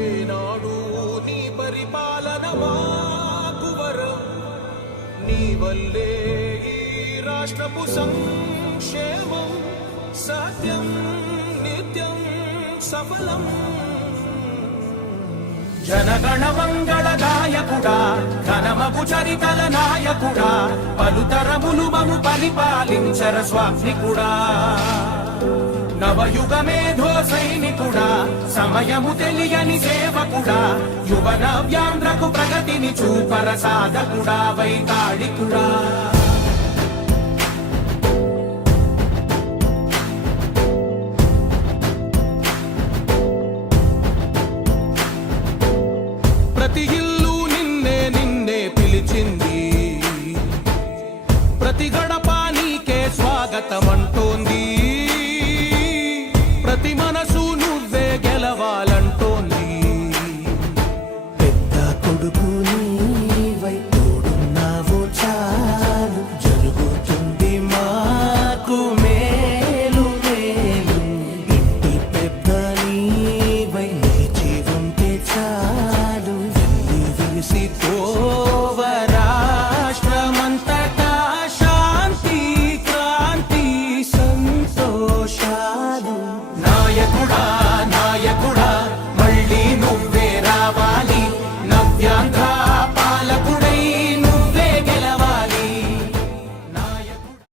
ఏనాడు నీ పరిపాలన మాకు వరం, నీ వల్లే ఈ రాష్ట్రపు సంక్షేమం సత్యం నిత్యం సఫలం. జనగణ మంగళ గాయకుడా, ఘనమగు చరితల నాయకుడా, పలుతరములు మము పరిపాలించర స్వామికుడా. నవయుగ మేధో సైనికుడా, సమయము తెలియని సేవకుడా, యువ నవ్యాంధ్రకు ప్రగతిని చూపర సాధకుడా, వైతాళికుడా.